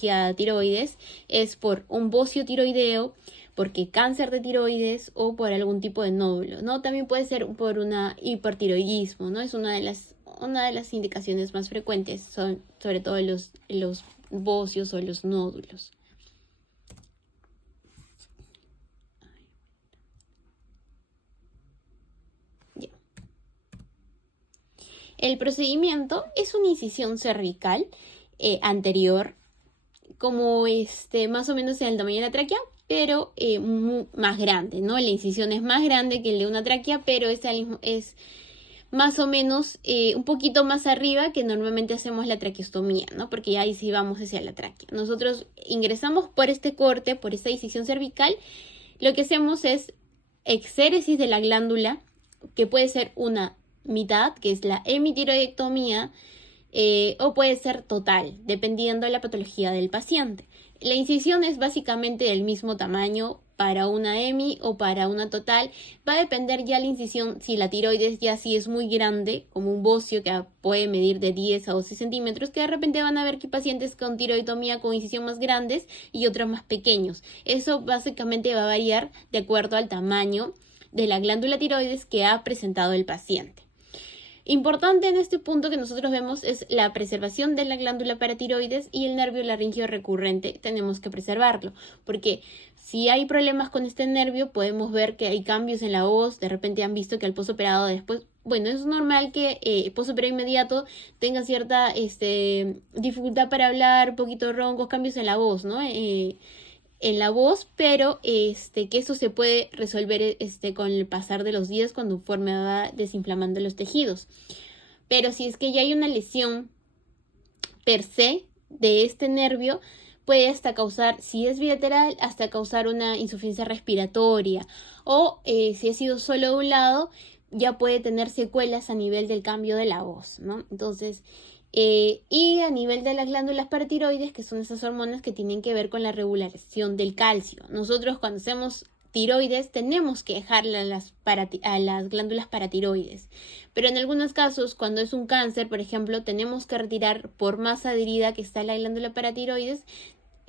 alergia a tiroides es por un bocio tiroideo, porque cáncer de tiroides o por algún tipo de nódulo, ¿no? También puede ser por una hipertiroidismo, ¿no? Es una de las indicaciones más frecuentes, son sobre todo los bocios o los nódulos. El procedimiento es una incisión cervical anterior, como más o menos en el tamaño de la tráquea, pero más grande, ¿no? La incisión es más grande que el de una tráquea, pero es más o menos un poquito más arriba que normalmente hacemos la traqueostomía, ¿no? Porque ahí sí vamos hacia la tráquea. Nosotros ingresamos por este corte, por esta incisión cervical. Lo que hacemos es exéresis de la glándula, que puede ser una mitad, que es la hemitiroidectomía, o puede ser total, dependiendo de la patología del paciente. La incisión es básicamente del mismo tamaño para una hemi o para una total. Va a depender ya la incisión, si la tiroides ya sí es muy grande, como un bocio que puede medir de 10 a 12 centímetros, que de repente van a ver que pacientes con tiroidomía con incisión más grandes y otros más pequeños. Eso básicamente va a variar de acuerdo al tamaño de la glándula tiroides que ha presentado el paciente. Importante en este punto que nosotros vemos es la preservación de la glándula paratiroides y el nervio laringio recurrente. Tenemos que preservarlo, porque si hay problemas con este nervio, podemos ver que hay cambios en la voz. De repente han visto que al posoperado después, bueno, es normal que posoperado inmediato tenga cierta dificultad para hablar, poquito roncos, cambios en la voz, ¿no? En la voz, pero que eso se puede resolver con el pasar de los días conforme va desinflamando los tejidos. Pero si es que ya hay una lesión per se de este nervio, puede hasta causar, si es bilateral, hasta causar una insuficiencia respiratoria, o si ha sido solo de un lado, ya puede tener secuelas a nivel del cambio de la voz, ¿no? Entonces, y a nivel de las glándulas paratiroides, que son esas hormonas que tienen que ver con la regulación del calcio. Nosotros cuando hacemos tiroides tenemos que dejarle a las glándulas paratiroides, pero en algunos casos, cuando es un cáncer, por ejemplo, tenemos que retirar por más adherida que está la glándula paratiroides,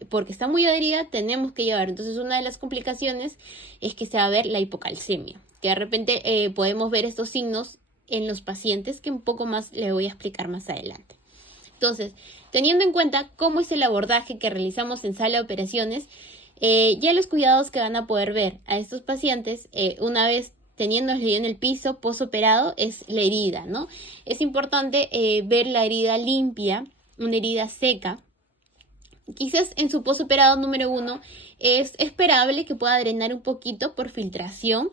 porque está muy adherida, tenemos que llevar. Entonces, una de las complicaciones es que se va a ver la hipocalcemia, que de repente podemos ver estos signos en los pacientes, que un poco más le voy a explicar más adelante. Entonces, teniendo en cuenta cómo es el abordaje que realizamos en sala de operaciones, ya los cuidados que van a poder ver a estos pacientes una vez teniéndose en el piso posoperado es la herida, ¿no? Es importante ver la herida limpia, una herida seca. Quizás en su posoperado número 1 es esperable que pueda drenar un poquito por filtración,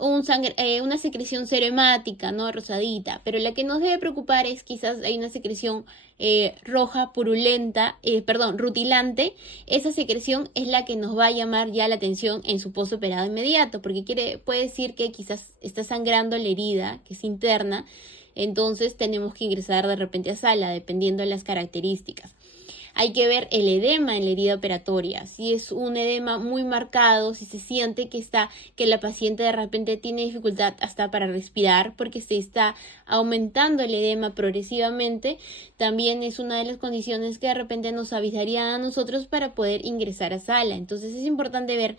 una secreción serohemática, ¿no? Rosadita, pero la que nos debe preocupar es quizás hay una secreción roja, rutilante. Esa secreción es la que nos va a llamar ya la atención en su posoperado inmediato, porque puede decir que quizás está sangrando la herida, que es interna, entonces tenemos que ingresar de repente a sala, dependiendo de las características. Hay que ver el edema en la herida operatoria. Si es un edema muy marcado, si se siente que la paciente de repente tiene dificultad hasta para respirar porque se está aumentando el edema progresivamente, también es una de las condiciones que de repente nos avisarían a nosotros para poder ingresar a sala. Entonces es importante ver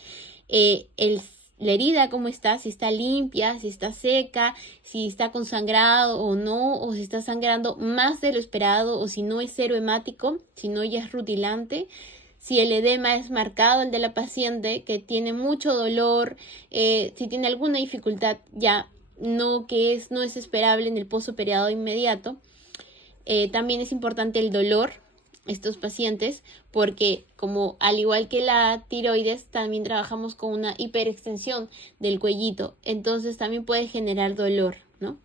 la herida cómo está, si está limpia, si está seca, si está con sangrado o no, o si está sangrando más de lo esperado, o si no es serohemático, si no ya es rutilante, si el edema es marcado, el de la paciente, que tiene mucho dolor, si tiene alguna dificultad ya no es esperable en el posoperado inmediato. También es importante el dolor, estos pacientes, porque como al igual que la tiroides, también trabajamos con una hiperextensión del cuellito, entonces también puede generar dolor, ¿no?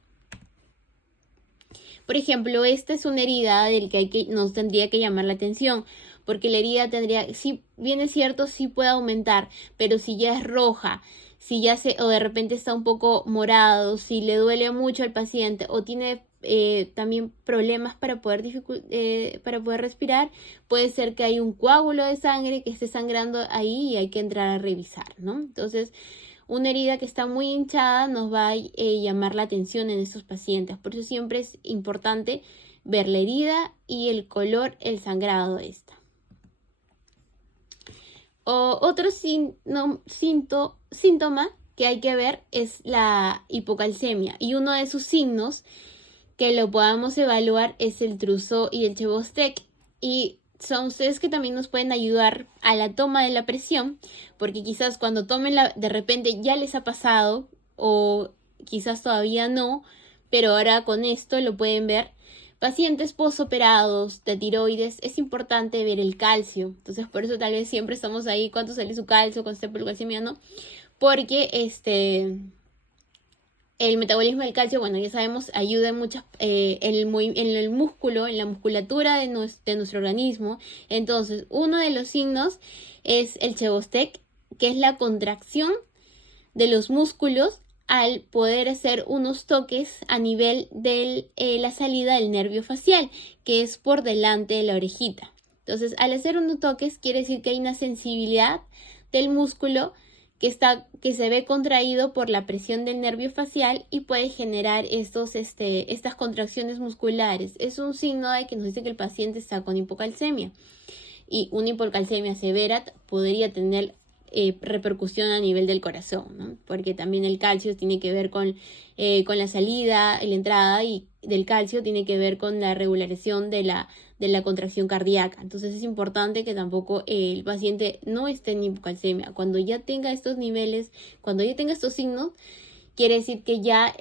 Por ejemplo, esta es una herida del que nos tendría que llamar la atención, porque la herida si bien es cierto, sí puede aumentar, pero si ya es roja, o de repente está un poco morado, si le duele mucho al paciente o tiene también problemas para poder respirar, puede ser que hay un coágulo de sangre que esté sangrando ahí y hay que entrar a revisar, ¿no? Entonces, una herida que está muy hinchada nos va a llamar la atención en estos pacientes. Por eso siempre es importante ver la herida y el color, el sangrado de esta. Otro síntoma que hay que ver es la hipocalcemia. Y uno de sus signos que lo podamos evaluar es el Trousseau y el Chebostec. Y son ustedes que también nos pueden ayudar a la toma de la presión, porque quizás cuando tomen de repente ya les ha pasado o quizás todavía no, pero ahora con esto lo pueden ver. Pacientes posoperados de tiroides, es importante ver el calcio. Entonces, por eso tal vez siempre estamos ahí, ¿cuánto sale su calcio con este hipocalcemia, no? Porque el metabolismo del calcio, bueno, ya sabemos, ayuda en muchas, en el músculo, en la musculatura de nuestro organismo. Entonces, uno de los signos es el Chebostec, que es la contracción de los músculos al poder hacer unos toques a nivel de la salida del nervio facial, que es por delante de la orejita. Entonces, al hacer unos toques, quiere decir que hay una sensibilidad del músculo que se ve contraído por la presión del nervio facial y puede generar estas contracciones musculares. Es un signo de que nos dice que el paciente está con hipocalcemia. Y una hipocalcemia severa podría tener repercusión a nivel del corazón, ¿no? Porque también el calcio tiene que ver con la salida, la entrada y del calcio tiene que ver con la regularización de la contracción cardíaca. Entonces es importante que tampoco el paciente no esté en hipocalcemia. Cuando ya tenga estos niveles, cuando ya tenga estos signos, quiere decir que ya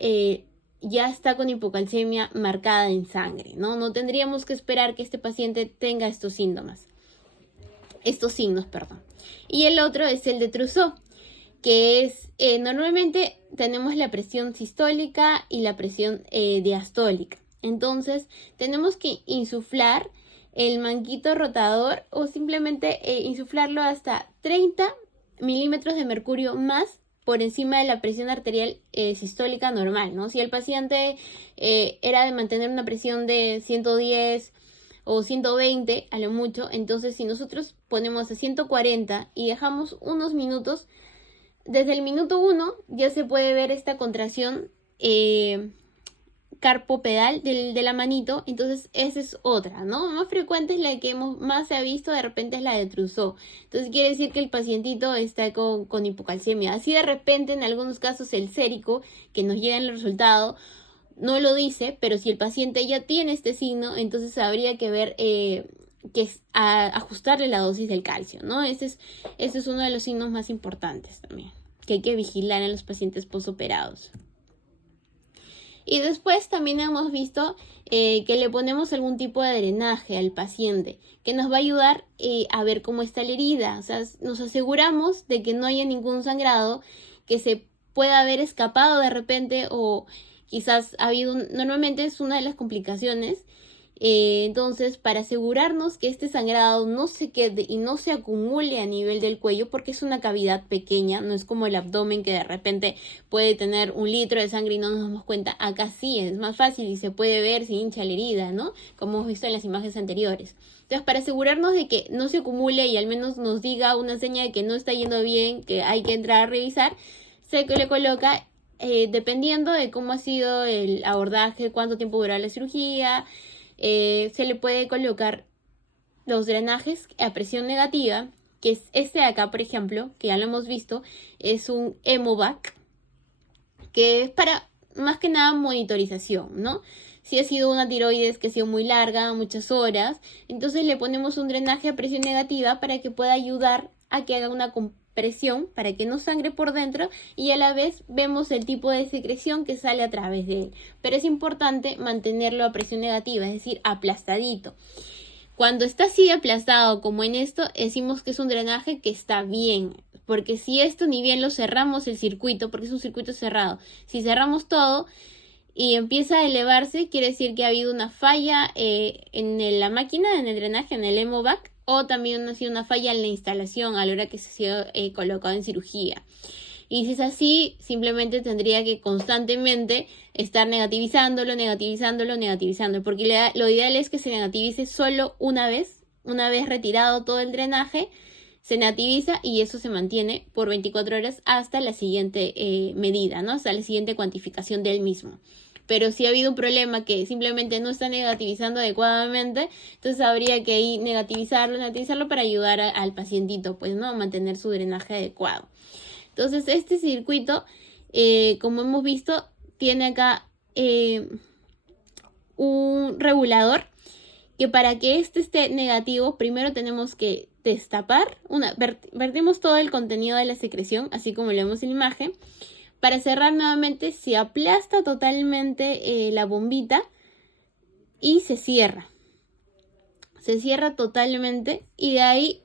está con hipocalcemia marcada en sangre, ¿no? No tendríamos que esperar que este paciente tenga estos signos, perdón. Y el otro es el de Trousseau, que es, normalmente tenemos la presión sistólica y la presión diastólica. Entonces, tenemos que insuflar el manguito rotador o simplemente insuflarlo hasta 30 milímetros de mercurio más por encima de la presión arterial sistólica normal, ¿no? Si el paciente era de mantener una presión de 110 o 120 a lo mucho, entonces si nosotros ponemos a 140 y dejamos unos minutos, desde el minuto 1 ya se puede ver esta contracción carpopedal de la manito. Entonces esa es otra, ¿no? Más frecuente es la que más se ha visto, de repente es la de Trousseau. Entonces quiere decir que el pacientito está con hipocalcemia. Así de repente en algunos casos el sérico que nos llega en el resultado no lo dice, pero si el paciente ya tiene este signo, entonces habría que ver ajustarle la dosis del calcio, ¿no? Ese es uno de los signos más importantes también, que hay que vigilar en los pacientes posoperados. Y después también hemos visto que le ponemos algún tipo de drenaje al paciente, que nos va a ayudar a ver cómo está la herida. O sea, nos aseguramos de que no haya ningún sangrado, que se pueda haber escapado de repente o quizás normalmente es una de las complicaciones. Entonces, para asegurarnos que este sangrado no se quede y no se acumule a nivel del cuello, porque es una cavidad pequeña, no es como el abdomen que de repente puede tener 1 litro de sangre y no nos damos cuenta. Acá sí, es más fácil y se puede ver si hincha la herida, ¿no? Como hemos visto en las imágenes anteriores. Entonces, para asegurarnos de que no se acumule y al menos nos diga una señal de que no está yendo bien, que hay que entrar a revisar, se le coloca, dependiendo de cómo ha sido el abordaje, cuánto tiempo durará la cirugía, se le puede colocar los drenajes a presión negativa, que es este de acá, por ejemplo, que ya lo hemos visto, es un Hemovac, que es para más que nada monitorización, ¿no? Si ha sido una tiroides que ha sido muy larga, muchas horas, entonces le ponemos un drenaje a presión negativa para que pueda ayudar a que haga una compresión, para que no sangre por dentro, y a la vez vemos el tipo de secreción que sale a través de él. Pero es importante mantenerlo a presión negativa, es decir, aplastadito. Cuando está así aplastado como en esto, decimos que es un drenaje que está bien, porque si esto ni bien lo cerramos el circuito, porque es un circuito cerrado, si cerramos todo y empieza a elevarse, quiere decir que ha habido una falla en la máquina, en el drenaje, en el Hemovac, o también ha sido una falla en la instalación a la hora que se ha sido colocado en cirugía. Y si es así, simplemente tendría que constantemente estar negativizándolo, porque lo ideal es que se negativice solo una vez retirado todo el drenaje, se negativiza y eso se mantiene por 24 horas hasta la siguiente medida, ¿no? Hasta la siguiente cuantificación del mismo. pero si ha habido un problema que simplemente no está negativizando adecuadamente, entonces habría que ir negativizarlo para ayudar al pacientito, pues, ¿no? A mantener su drenaje adecuado. Entonces, este circuito, como hemos visto, tiene acá un regulador que para que este esté negativo, primero tenemos que destapar, vertimos todo el contenido de la secreción, así como lo vemos en la imagen. Para cerrar nuevamente se aplasta totalmente la bombita y se cierra. Se cierra totalmente y de ahí,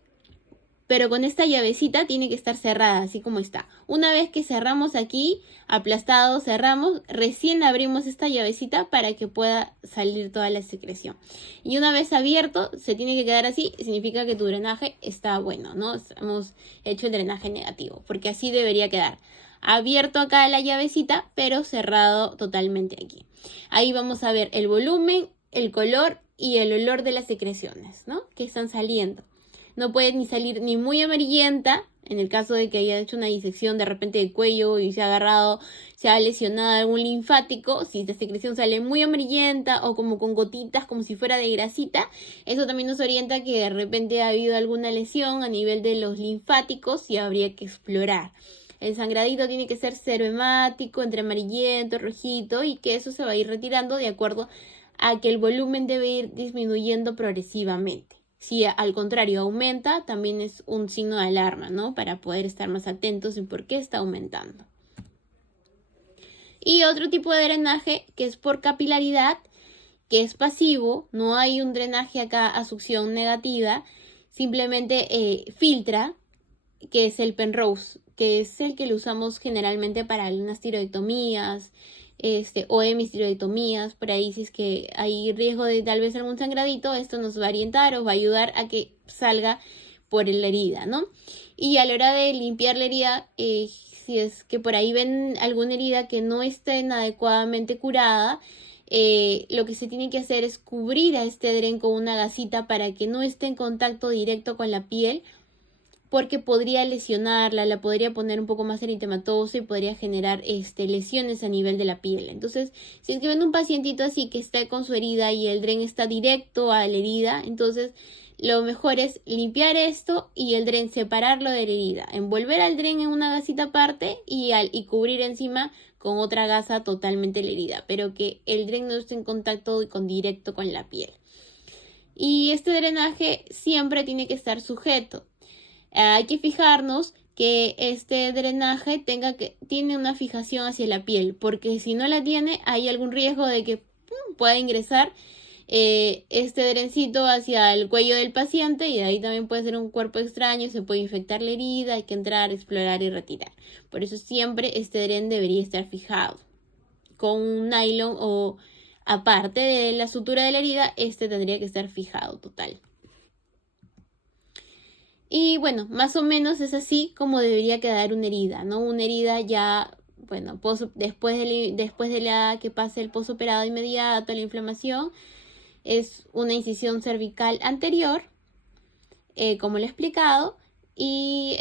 pero con esta llavecita tiene que estar cerrada, así como está. Una vez que cerramos aquí, aplastado, cerramos, recién abrimos esta llavecita para que pueda salir toda la secreción. Y una vez abierto, se tiene que quedar así, significa que tu drenaje está bueno, ¿no? Hemos hecho el drenaje negativo, porque así debería quedar. Abierto acá la llavecita, pero cerrado totalmente aquí. Ahí vamos a ver el volumen, el color y el olor de las secreciones, ¿no? Que están saliendo. No puede ni salir ni muy amarillenta, en el caso de que haya hecho una disección de repente de cuello y se ha agarrado, se ha lesionado algún linfático. Si esta secreción sale muy amarillenta o como con gotitas, como si fuera de grasita, eso también nos orienta que de repente ha habido alguna lesión a nivel de los linfáticos y habría que explorar. El sangradito tiene que ser cero hemático, entre amarillento, rojito, y que eso se va a ir retirando de acuerdo a que el volumen debe ir disminuyendo progresivamente. Si al contrario aumenta, también es un signo de alarma, ¿no? Para poder estar más atentos en por qué está aumentando. Y otro tipo de drenaje que es por capilaridad, que es pasivo, no hay un drenaje acá a succión negativa, simplemente filtra, que es el Penrose, que es el que lo usamos generalmente para algunas tiroidectomías, o hemistiroidectomías, por ahí si es que hay riesgo de tal vez algún sangradito, esto nos va a orientar o va a ayudar a que salga por la herida, ¿no? Y a la hora de limpiar la herida, si es que por ahí ven alguna herida que no esté adecuadamente curada, lo que se tiene que hacer es cubrir a este dren con una gasita para que no esté en contacto directo con la piel, porque podría lesionarla, la podría poner un poco más eritematosa y podría generar lesiones a nivel de la piel. Entonces, si es que ven un pacientito así que está con su herida y el dren está directo a la herida, entonces lo mejor es limpiar esto y el dren separarlo de la herida, envolver al dren en una gasita aparte y cubrir encima con otra gasa totalmente la herida, pero que el dren no esté en contacto directo con la piel. Y este drenaje siempre tiene que estar sujeto. Hay que fijarnos que este drenaje tiene una fijación hacia la piel, porque si no la tiene, hay algún riesgo de que pueda ingresar este drencito hacia el cuello del paciente y de ahí también puede ser un cuerpo extraño, se puede infectar la herida, hay que entrar, explorar y retirar. Por eso siempre este dren debería estar fijado con un nylon o aparte de la sutura de la herida, tendría que estar fijado total. Y bueno, más o menos es así como debería quedar una herida, ¿no? Una herida ya, bueno, después de la que pase el posoperado inmediato, la inflamación, es una incisión cervical anterior, como lo he explicado, y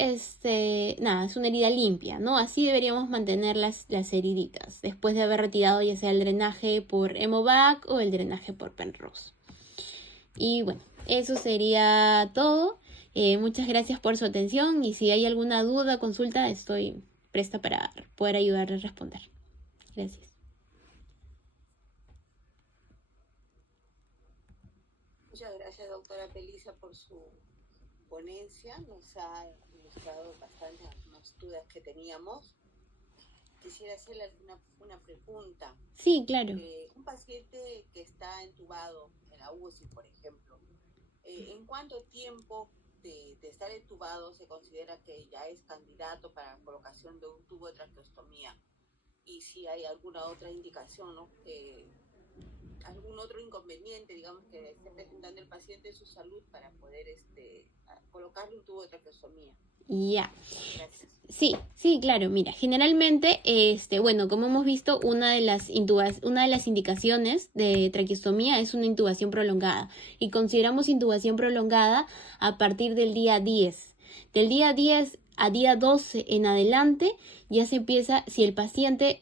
nada, es una herida limpia, ¿no? Así deberíamos mantener las heriditas, después de haber retirado ya sea el drenaje por Hemovac o el drenaje por Penrose. Y bueno, eso sería todo. Muchas gracias por su atención y si hay alguna duda, consulta, estoy presta para poder ayudarle a responder. Gracias. Muchas gracias, doctora Pelisa, por su ponencia. Nos ha ilustrado bastante algunas dudas que teníamos. Quisiera hacerle una pregunta. Sí, claro. Un paciente que está entubado en la UCI, por ejemplo, ¿en cuánto tiempo de estar entubado se considera que ya es candidato para la colocación de un tubo de traqueostomía? Y si hay alguna otra indicación, ¿no? Algún otro inconveniente, digamos, que esté presentando el paciente en su salud para poder colocarle un tubo de traqueostomía. Ya. Gracias. Sí, claro. Mira, generalmente, bueno, como hemos visto, una de las indicaciones de traqueostomía es una intubación prolongada. Y consideramos intubación prolongada a partir del día 10. Del día 10 a día 12 en adelante, ya se empieza, si el paciente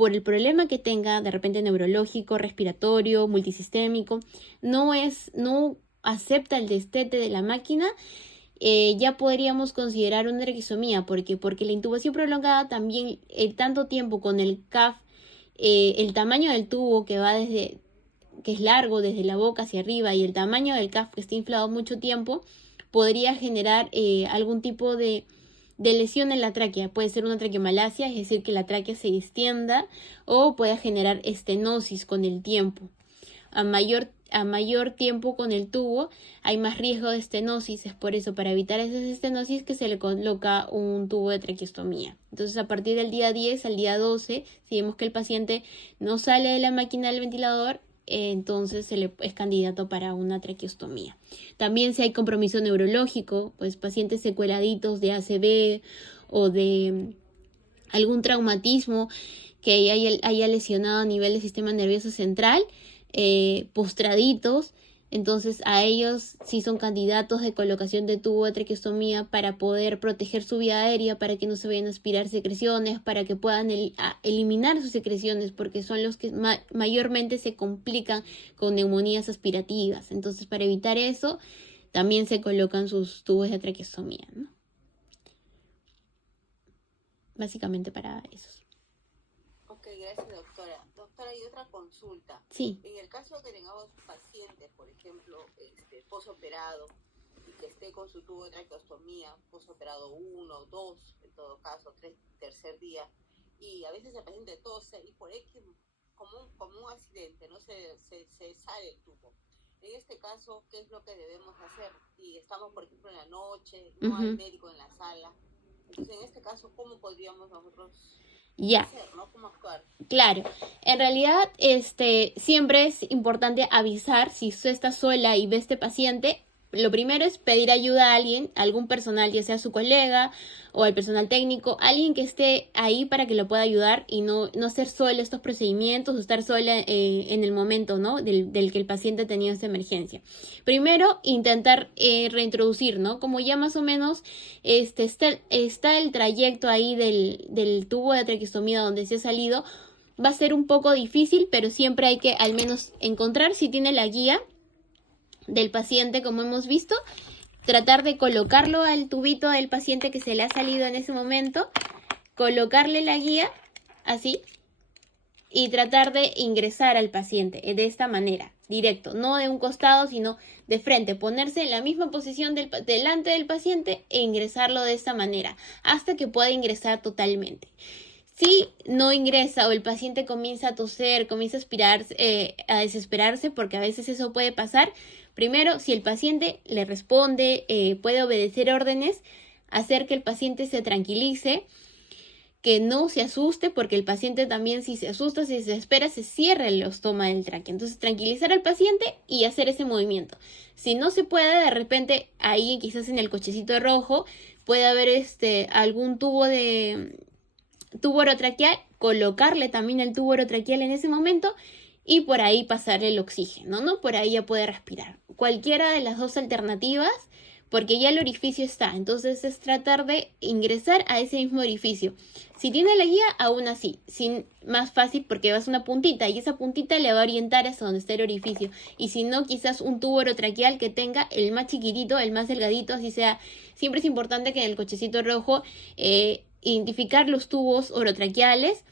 por el problema que tenga, de repente neurológico, respiratorio, multisistémico, no acepta el destete de la máquina, ya podríamos considerar una traqueostomía. ¿Por qué? Porque la intubación prolongada también, tanto tiempo con el CAF, el tamaño del tubo que va que es largo desde la boca hacia arriba, y el tamaño del CAF que está inflado mucho tiempo, podría generar algún tipo de lesión en la tráquea. Puede ser una traqueomalacia, es decir, que la tráquea se distienda, o puede generar estenosis con el tiempo. A mayor tiempo con el tubo hay más riesgo de estenosis. Es por eso, para evitar esas estenosis, que se le coloca un tubo de traqueostomía. Entonces, a partir del día 10 al día 12, si vemos que el paciente no sale de la máquina del ventilador, entonces es candidato para una traqueostomía. También, si hay compromiso neurológico, pues pacientes secueladitos de ACV o de algún traumatismo que haya lesionado a nivel del sistema nervioso central, postraditos, entonces a ellos sí son candidatos de colocación de tubo de traqueostomía para poder proteger su vía aérea, para que no se vayan a aspirar secreciones, para que puedan eliminar sus secreciones, porque son los que mayormente se complican con neumonías aspirativas. Entonces, para evitar eso, también se colocan sus tubos de traqueostomía, ¿no? Básicamente para eso. Ok, gracias, doctora. Doctora, y otra consulta. Sí. En el caso de que tengamos pacientes, por ejemplo, posoperado, y que esté con su tubo de traqueostomía, posoperado 1, 2, en todo caso, 3, tercer día, y a veces el paciente tose y por X, como un accidente, ¿no? Se sale el tubo. En este caso, ¿qué es lo que debemos hacer? Y estamos, por ejemplo, en la noche, no hay médico en la sala. Entonces, en este caso, ¿cómo podríamos nosotros hacer, ¿no? ¿Cómo actuar? Claro, en realidad siempre es importante avisar. Si usted está sola y ve a este paciente, lo primero es pedir ayuda a alguien, algún personal, ya sea su colega o el personal técnico, alguien que esté ahí para que lo pueda ayudar, y no hacer sola estos procedimientos, o estar sola en el momento, ¿no? del que el paciente tenía esta emergencia. Primero, intentar reintroducir, ¿no? Como ya más o menos está el trayecto ahí del tubo de traqueostomía donde se ha salido, va a ser un poco difícil, pero siempre hay que al menos encontrar, si tiene la guía del paciente, como hemos visto, tratar de colocarlo al tubito del paciente que se le ha salido en ese momento, colocarle la guía así y tratar de ingresar al paciente de esta manera, directo, no de un costado sino de frente, ponerse en la misma posición delante del paciente e ingresarlo de esta manera hasta que pueda ingresar totalmente. Si no ingresa o el paciente comienza a toser, comienza a aspirar, a desesperarse, porque a veces eso puede pasar, primero, si el paciente le responde, puede obedecer órdenes, hacer que el paciente se tranquilice, que no se asuste, porque el paciente también, si se asusta, si se desespera, se cierra el ostoma del tráqueo. Entonces, tranquilizar al paciente y hacer ese movimiento. Si no se puede, de repente, ahí quizás en el cochecito rojo, puede haber algún tubo orotraqueal, colocarle también el tubo orotraqueal en ese momento y por ahí pasarle el oxígeno, ¿no? Por ahí ya puede respirar. Cualquiera de las dos alternativas, porque ya el orificio está. Entonces es tratar de ingresar a ese mismo orificio. Si tiene la guía, aún así, más fácil, porque vas una puntita y esa puntita le va a orientar hacia donde está el orificio. Y si no, quizás un tubo orotraqueal que tenga el más chiquitito, el más delgadito, así sea. Siempre es importante que en el cochecito rojo identificar los tubos orotraqueales,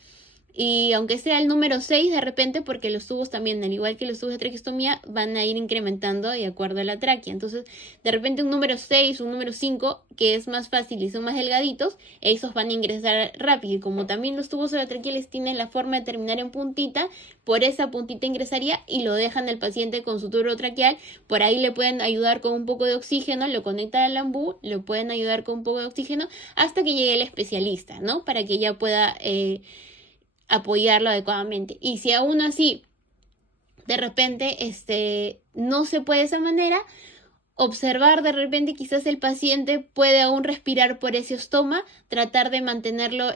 y aunque sea el número 6 de repente, porque los tubos también, al igual que los tubos de traqueostomía, van a ir incrementando de acuerdo a la tráquea. Entonces, de repente un número 6, un número 5, que es más fácil y son más delgaditos, esos van a ingresar rápido. Y como también los tubos orotraqueales tienen la forma de terminar en puntita, por esa puntita ingresaría y lo dejan al paciente con su tubo orotraqueal. Por ahí le pueden ayudar con un poco de oxígeno, lo conectan al ambú, le pueden ayudar con un poco de oxígeno hasta que llegue el especialista, ¿no? Para que ya pueda apoyarlo adecuadamente. Y si aún así de repente no se puede de esa manera, observar de repente quizás el paciente puede aún respirar por ese ostoma, tratar de mantenerlo,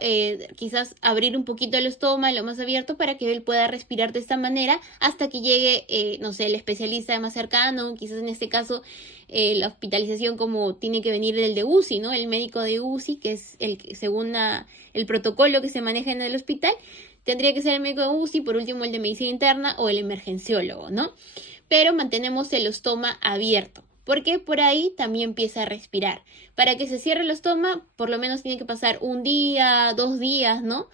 quizás abrir un poquito el ostoma, lo más abierto, para que él pueda respirar de esta manera hasta que llegue, no sé, el especialista más cercano. Quizás en este caso la hospitalización, como tiene que venir el de UCI, ¿no? El médico de UCI, que es el que según el protocolo que se maneja en el hospital, tendría que ser el médico de UCI, por último el de medicina interna o el emergenciólogo, ¿no? Pero mantenemos el ostoma abierto, porque por ahí también empieza a respirar. Para que se cierre el ostoma, por lo menos tiene que pasar un día, 2 días, ¿no?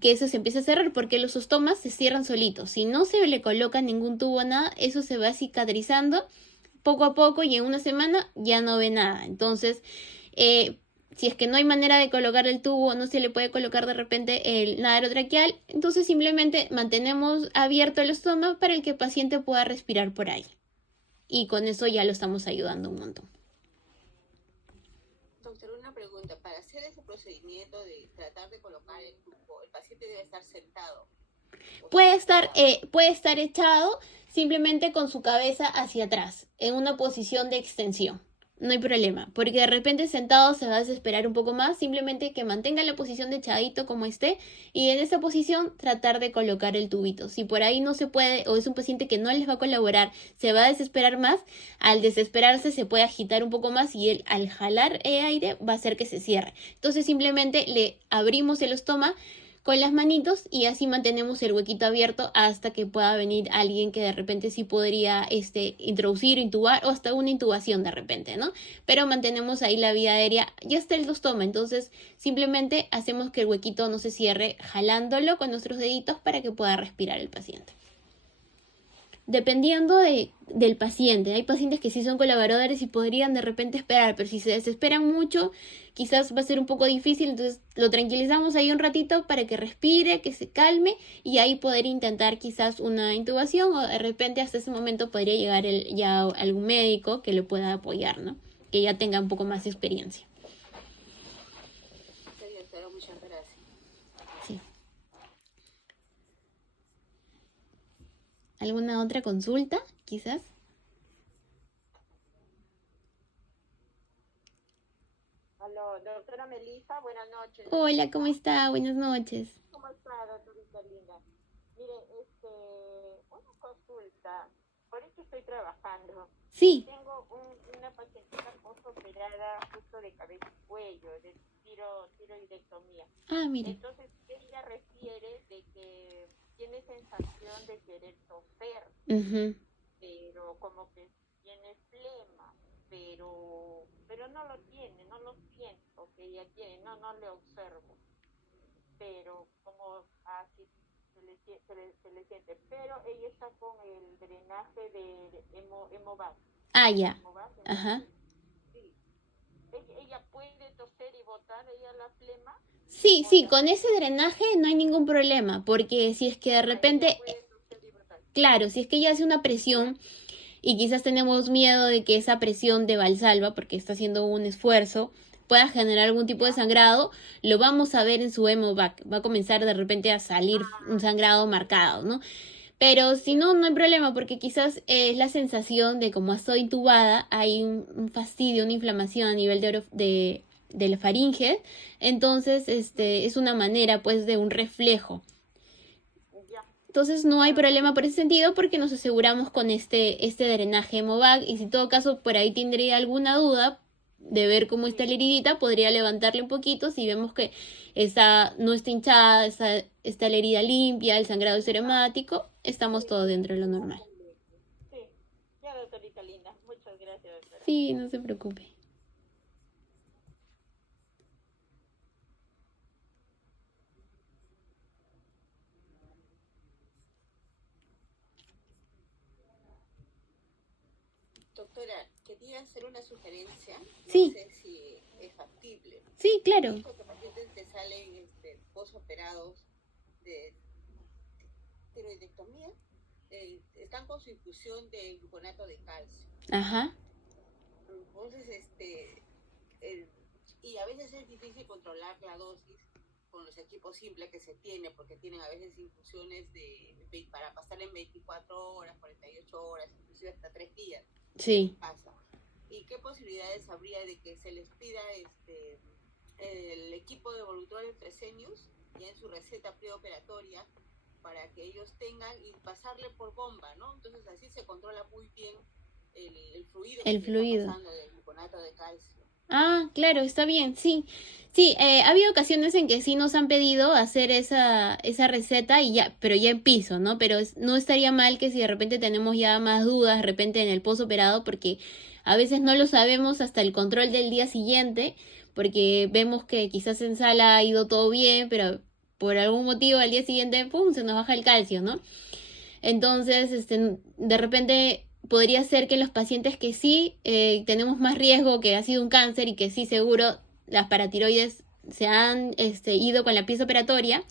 Que eso se empieza a cerrar porque los ostomas se cierran solitos. Si no se le coloca ningún tubo, nada, eso se va cicatrizando poco a poco y en una semana ya no ve nada. Entonces, si es que no hay manera de colocar el tubo, no se le puede colocar de repente el nadadero traqueal, entonces simplemente mantenemos abierto el estómago para el que el paciente pueda respirar por ahí. Y con eso ya lo estamos ayudando un montón. Doctor, una pregunta. Para hacer ese procedimiento de tratar de colocar el tubo, ¿el paciente debe estar sentado? Puede estar echado simplemente con su cabeza hacia atrás, en una posición de extensión. No hay problema, porque de repente sentado se va a desesperar un poco más, simplemente que mantenga la posición de echadito como esté y en esa posición tratar de colocar el tubito. Si por ahí no se puede o es un paciente que no les va a colaborar, se va a desesperar más, al desesperarse se puede agitar un poco más y él al jalar el aire va a hacer que se cierre. Entonces simplemente le abrimos el estómago con las manitos y así mantenemos el huequito abierto hasta que pueda venir alguien que de repente sí podría introducir, intubar o hasta una intubación de repente, ¿no? Pero mantenemos ahí la vía aérea, ya está el dostoma, entonces simplemente hacemos que el huequito no se cierre jalándolo con nuestros deditos para que pueda respirar el paciente. Dependiendo del paciente, hay pacientes que sí son colaboradores y podrían de repente esperar, pero si se desesperan mucho, quizás va a ser un poco difícil, entonces lo tranquilizamos ahí un ratito para que respire, que se calme y ahí poder intentar quizás una intubación o de repente hasta ese momento podría llegar ya algún médico que le pueda apoyar, ¿no? Que ya tenga un poco más de experiencia. Sí, doctora, muchas gracias. Sí. ¿Alguna otra consulta, quizás? Aló, doctora Melissa, buenas noches. Hola, ¿cómo está? Buenas noches. ¿Cómo está, doctorita linda? Mire, una consulta. Ahorita estoy trabajando. Sí. Tengo una pacientita postoperada justo de cabeza y cuello, de tiroidectomía. Ah, mire. Entonces, ella refiere de que tiene sensación de querer toser, pero como que tiene flema, pero no lo tiene, no lo siento que ella tiene, no le observo, pero como así se le siente, pero ella está con el drenaje de Hemovac. Ah, ya. Hemovac, Ajá. sí. Ella puede toser y botar ella la flema. Sí, con ese drenaje no hay ningún problema, porque si es que de repente, claro, si es que ella hace una presión y quizás tenemos miedo de que esa presión de Valsalva, porque está haciendo un esfuerzo, pueda generar algún tipo de sangrado, lo vamos a ver en su Hemovac, va a comenzar de repente a salir un sangrado marcado, ¿no? Pero si no, no hay problema, porque quizás es la sensación de como estoy intubada, hay un fastidio, una inflamación a nivel de la faringe, entonces es una manera pues de un reflejo. Entonces no hay problema por ese sentido porque nos aseguramos con este drenaje Hemovac y si en todo caso por ahí tendría alguna duda de ver cómo está la heridita, podría levantarle un poquito si vemos que no está hinchada, está la herida limpia, el sangrado es hemático, estamos todos dentro de lo normal. Sí, ya doctorita linda, muchas gracias doctora. Sí, no se preocupe. Doctora, quería hacer una sugerencia, no Sí. sé si es factible. Sí, claro. Dijo que pacientes que salen posoperados de tiroidectomía están con su infusión de gluconato de calcio. Ajá. Entonces, y a veces es difícil controlar la dosis con los equipos simples que se tiene, porque tienen a veces infusiones para pasar en 24 horas, 48 horas, inclusive hasta 3 días. Sí. Pasa. ¿Y qué posibilidades habría de que se les pida el equipo de evolutor entre seños ya en su receta preoperatoria para que ellos tengan y pasarle por bomba, ¿no? Entonces así se controla muy bien el fluido que está pasando del gluconato de calcio. Ah, claro, está bien, sí. Sí, ha habido ocasiones en que sí nos han pedido hacer esa receta y ya, pero ya en piso, ¿no? Pero no estaría mal que si de repente tenemos ya más dudas, de repente en el posoperado, porque a veces no lo sabemos hasta el control del día siguiente, porque vemos que quizás en sala ha ido todo bien, pero por algún motivo al día siguiente, ¡pum!, se nos baja el calcio, ¿no? Entonces, de repente podría ser que los pacientes que sí tenemos más riesgo, que ha sido un cáncer y que sí seguro las paratiroides se han ido con la pieza operatoria,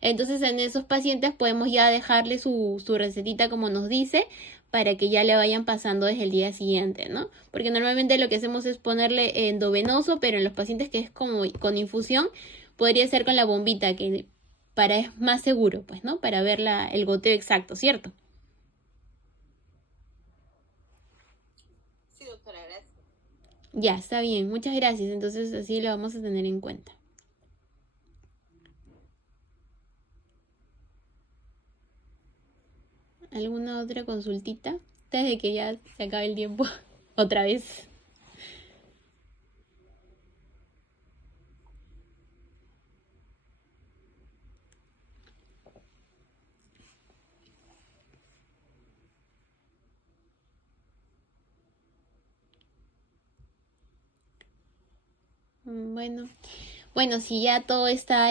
entonces en esos pacientes podemos ya dejarle su recetita como nos dice para que ya le vayan pasando desde el día siguiente, ¿no? Porque normalmente lo que hacemos es ponerle endovenoso, pero en los pacientes que es como con infusión, podría ser con la bombita, que para es más seguro, pues, ¿no? Para ver el goteo exacto, ¿cierto? Sí, doctora, gracias. Ya, está bien, muchas gracias. Entonces así lo vamos a tener en cuenta. ¿Alguna otra consultita? Desde que ya se acabe el tiempo. Otra vez. Bueno, si ya todo está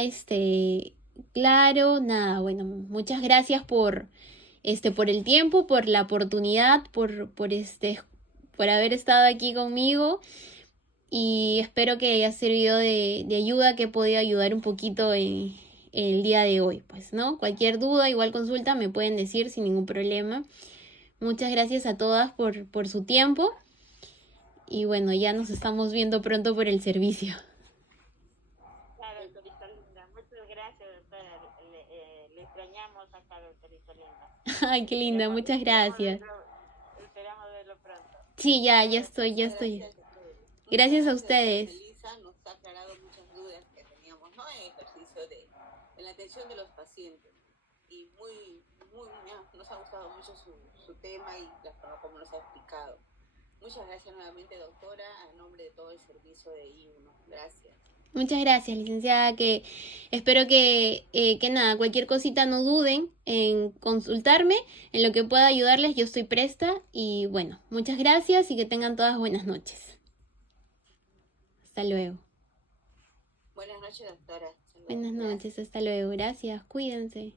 claro, nada, bueno, muchas gracias por el tiempo, por la oportunidad, por haber estado aquí conmigo y espero que haya servido de ayuda, que he podido ayudar un poquito en el día de hoy, pues, ¿no? Cualquier duda, igual consulta, me pueden decir sin ningún problema. Muchas gracias a todas por su tiempo y bueno, ya nos estamos viendo pronto por el servicio. Claro, doctorita linda. Muchas gracias, doctora. Le extrañamos acá, doctorita linda. Ay, qué linda, muchas gracias. Esperamos verlo pronto. Sí, ya Muchas estoy. gracias. Muchas Gracias a gracias, doctora ustedes. Melissa. Nos ha aclarado muchas dudas que teníamos, ¿no? En el ejercicio en la atención de los pacientes. Y nos ha gustado mucho su tema y la forma como nos ha explicado. Muchas gracias nuevamente, doctora, a nombre de todo el servicio de I1. Gracias. Muchas gracias, licenciada, que espero que nada, cualquier cosita no duden en consultarme, en lo que pueda ayudarles, yo estoy presta y bueno, muchas gracias y que tengan todas buenas noches. Hasta luego. Buenas noches, doctora. Buenas noches, hasta luego, gracias, cuídense.